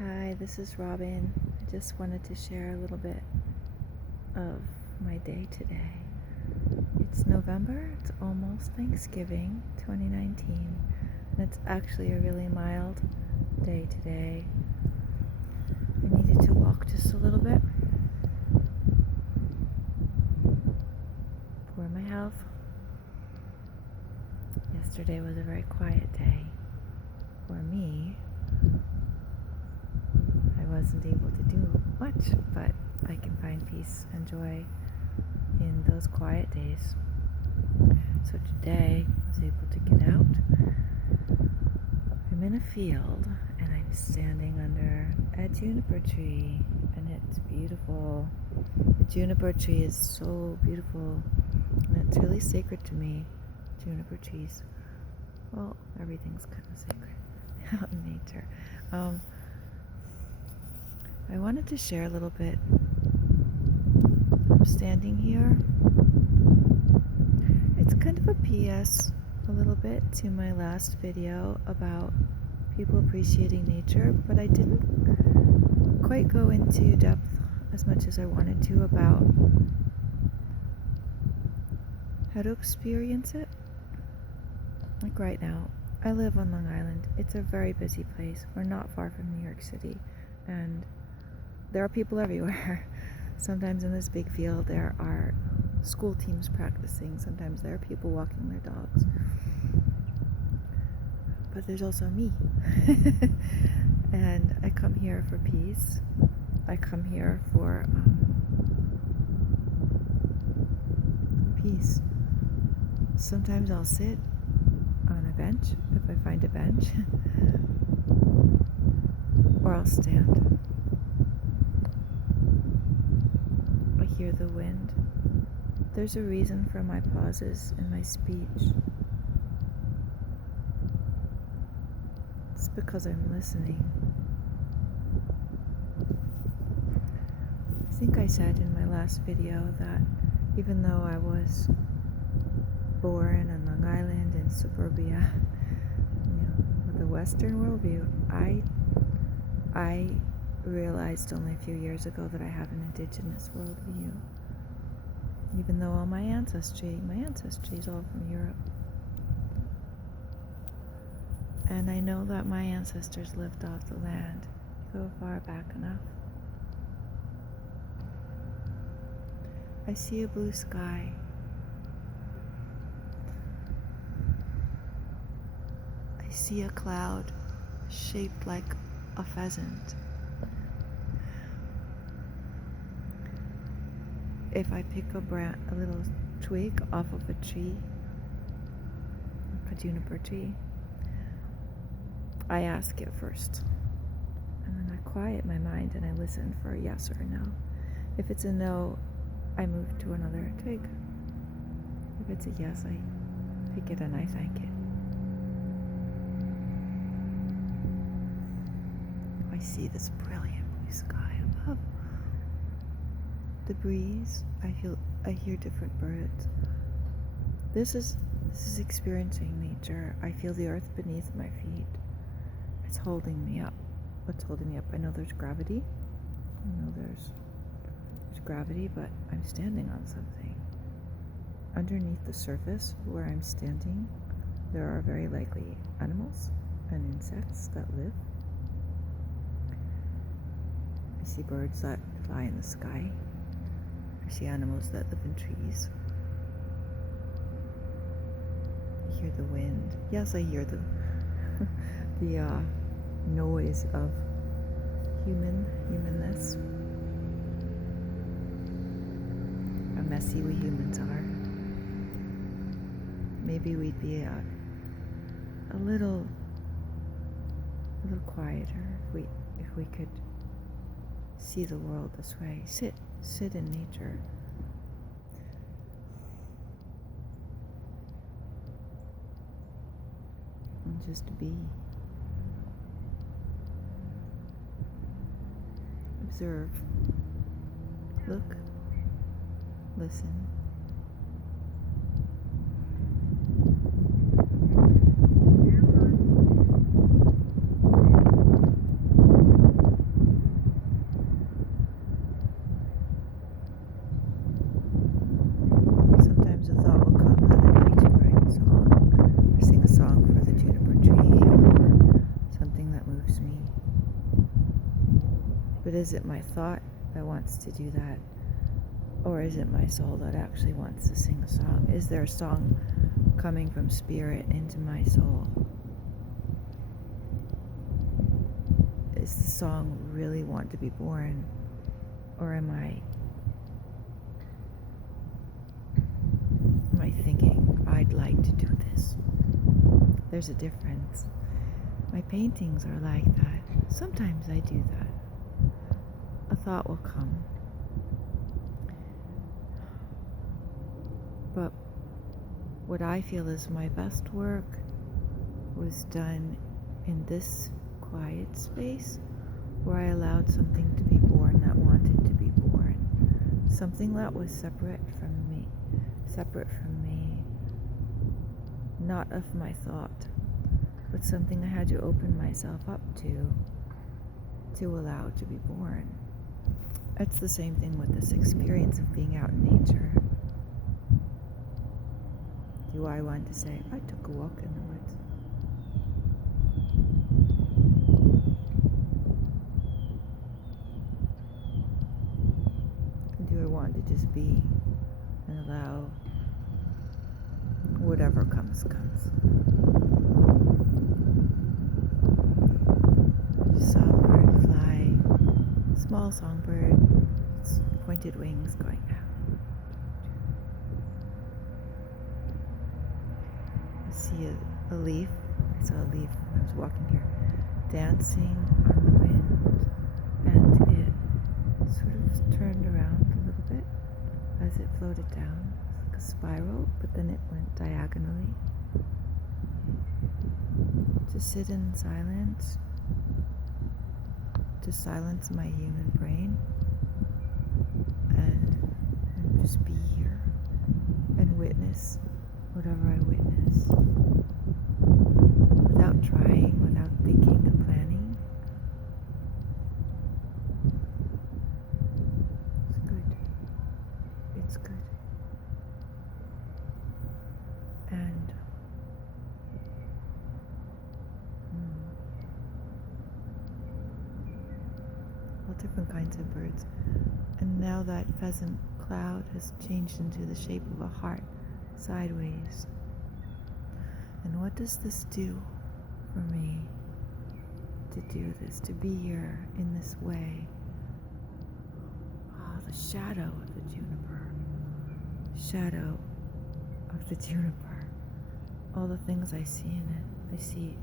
Hi, this is Robin. I just wanted to share a little bit of my day today. It's November, it's almost Thanksgiving 2019, and it's actually a really mild day today. I needed to walk just a little bit for my health. Yesterday was a very quiet day for me. I wasn't able to do much, but I can find peace and joy in those quiet days. So today I was able to get out. I'm in a field and I'm standing under a juniper tree, and it's beautiful. The juniper tree is so beautiful, and it's really sacred to me. Juniper trees. Well, everything's kind of sacred out in nature. I wanted to share a little bit. I'm standing here. It's kind of a PS a little bit to my last video about people appreciating nature, but I didn't quite go into depth as much as I wanted to about how to experience it. Like right now, I live on Long Island. It's a very busy place. We're not far from New York City, and there are people everywhere. Sometimes in this big field there are school teams practicing. Sometimes there are people walking their dogs. But there's also me. And I come here for peace. I come here for peace. Sometimes I'll sit on a bench if I find a bench, or I'll stand. I hear the wind. There's a reason for my pauses in my speech. It's because I'm listening. I think I said in my last video that even though I was born on Long Island in suburbia, with a Western worldview, I realized only a few years ago that I have an indigenous worldview. Even though all my ancestry is all from Europe. And I know that my ancestors lived off the land. Go far back enough. I see a blue sky. I see a cloud shaped like a pheasant. If I pick a little twig off of a tree, like a juniper tree, I ask it first. And then I quiet my mind and I listen for a yes or a no. If it's a no, I move to another twig. If it's a yes, I pick it and I thank it. I see this brilliant blue sky above. The breeze, I hear different birds. This is experiencing nature. I feel the earth beneath my feet. It's holding me up. What's holding me up? I know there's gravity. I know there's gravity, but I'm standing on something. Underneath the surface where I'm standing, there are very likely animals and insects that live. I see birds that fly in the sky. I see animals that live in trees. I hear the wind. Yes, I hear the noise of humanness. How messy we humans are. Maybe we'd be a little quieter if we could see the world this way. Sit in nature. And just be. Observe. Look. Listen. moves me. But is it my thought that wants to do that? Or is it my soul that actually wants to sing a song? Is there a song coming from spirit into my soul? Does the song really want to be born? Or am I thinking, I'd like to do this? There's a difference. My paintings are like that. Sometimes I do that. A thought will come. But what I feel is my best work was done in this quiet space where I allowed something to be born that wanted to be born. Something that was separate from me, not of my thought, but something I had to open myself up to allow to be born. It's the same thing with this experience of being out in nature. Do I want to say, I took a walk in the woods? Do I want to just be and allow whatever comes? Just saw a bird fly, small songbird, its pointed wings going out. I see a leaf. I saw a leaf when I was walking here, dancing on the wind, and it sort of turned around a little bit as it floated down, like a spiral, but then it went diagonally. To sit in silence, to silence my human brain, and just be here and witness whatever I witness, without trying, without thinking and planning. It's good. And all different kinds of birds. And now that pheasant cloud has changed into the shape of a heart, sideways. And what does this do for me? To do this, to be here in this way. Oh, the shadow of the juniper. Shadow of the juniper. All the things I see in it. I see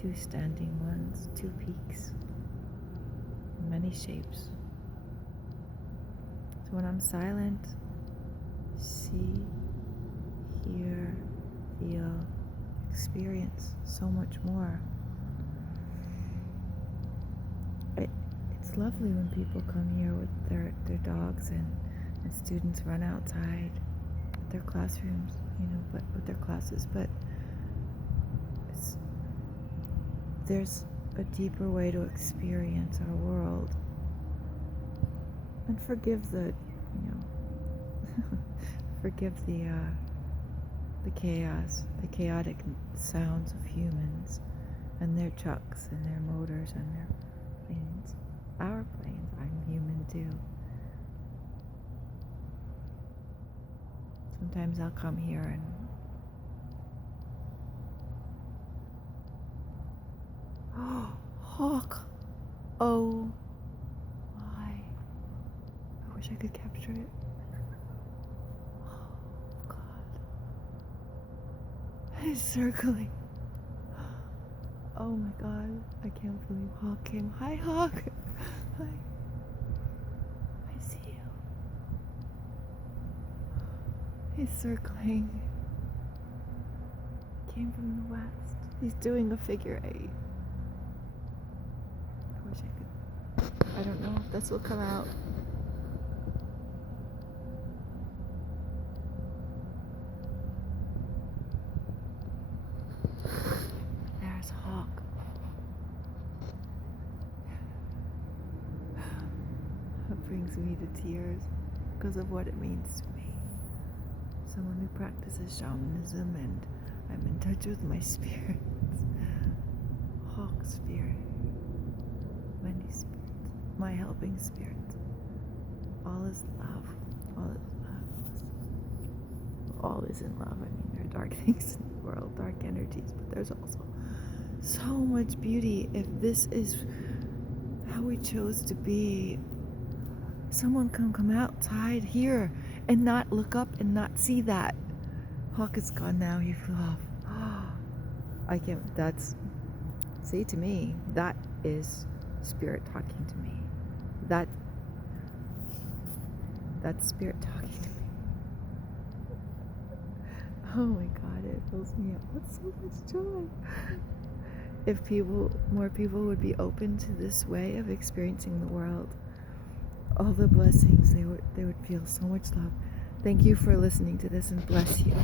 two standing ones, two peaks, many shapes. So when I'm silent, see, hear, feel, experience so much more. It's lovely when people come here with their dogs and students run outside with their classrooms, but with their classes, but there's a deeper way to experience our world. And forgive the chaos, the chaotic sounds of humans and their trucks and their motors and their planes. Our planes, I'm human too. Sometimes I'll come here and hawk. Oh my. I wish I could capture it. Oh God. It's circling. Oh my God. I can't believe Hawk came. Hi Hawk. Hi. I see you. He's circling. He came from the west. He's doing a figure 8. I wish I could. I don't know if this will come out. There's Hawk. It brings me to tears because of what it means to me. Someone who practices shamanism, and I'm in touch with my spirits. Hawk spirit. Spirit, my helping spirit. All is love. All is love. All is in love. I mean, there are dark things in the world, dark energies, but there's also so much beauty. If this is how we chose to be, someone can come outside here and not look up and not see that. Hawk is gone now. He flew off. I can't. See, to me, that is spirit talking to me. That's spirit talking to me. Oh my God, it fills me up with so much joy. If more people would be open to this way of experiencing the world, all the blessings, they would feel so much love. Thank you for listening to this, and bless you.